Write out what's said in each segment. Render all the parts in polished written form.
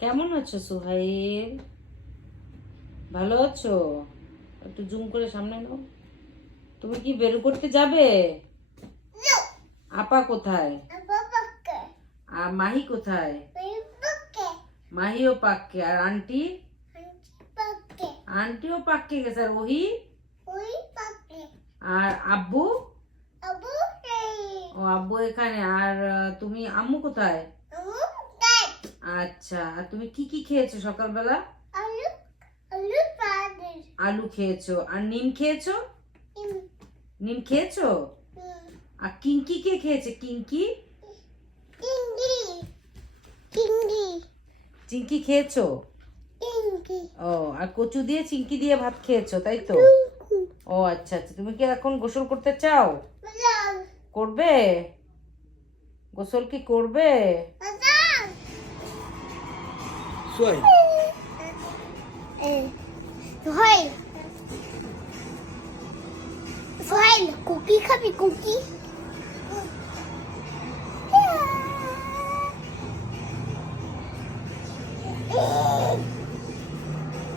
কেমন আছো সোহাইল? ভালো আছো? একটু জুম করে সামনে নাও। তুমি কি বের করতে যাবে? আপা কোথায়? আর মাহি কোথায়? মাহিও পাক্কে। আর আন্টি? আন্টিও পাক্কে গেছে। আর ওহি? আর আব্বু? ও আব্বু এখানে। আর তুমি আম্মু কোথায়? আচ্ছা, আর তুমি কি কি খেয়েছো সকালবেলা? আলু খেয়েছো। আর নিম খেয়েছো? নিম খেয়েছো? আর কিঙ্কি কে খেয়েছে? কিঙ্কি? চিঙ্কি খেয়েছো? ও, আর কচু দিয়ে চিঙ্কি দিয়ে ভাত খেয়েছো তাই তো? ও আচ্ছা আচ্ছা। তুমি কি এখন গোসল করতে চাও? করবে? গোসল কি করবে? সোহাইল সোহাইল কুকি খাবি? কুকি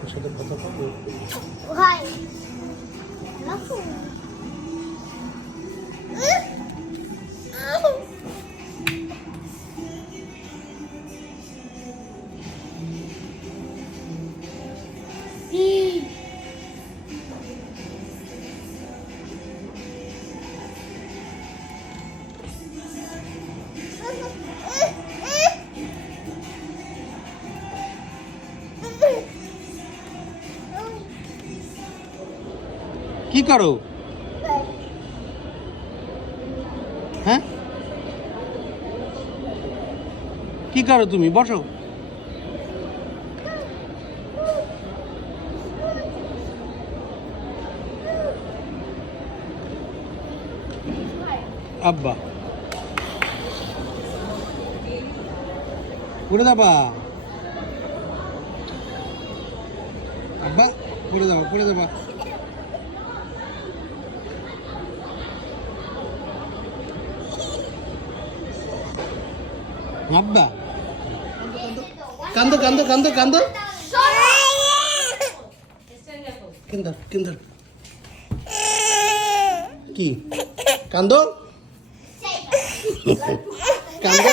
ওর সাথে কথা বলবো। সোহাইল কি করো? হ্যাঁ, কি করো তুমি? বসো। আব্বা পড়ে যাবা? আব্বা পড়ে যাবা, পড়ে যাবা। আব্বা কান্দো কান্দো কান্দো কান্দো। কেন্দার কেন্দার কি কান্দো কান্দো।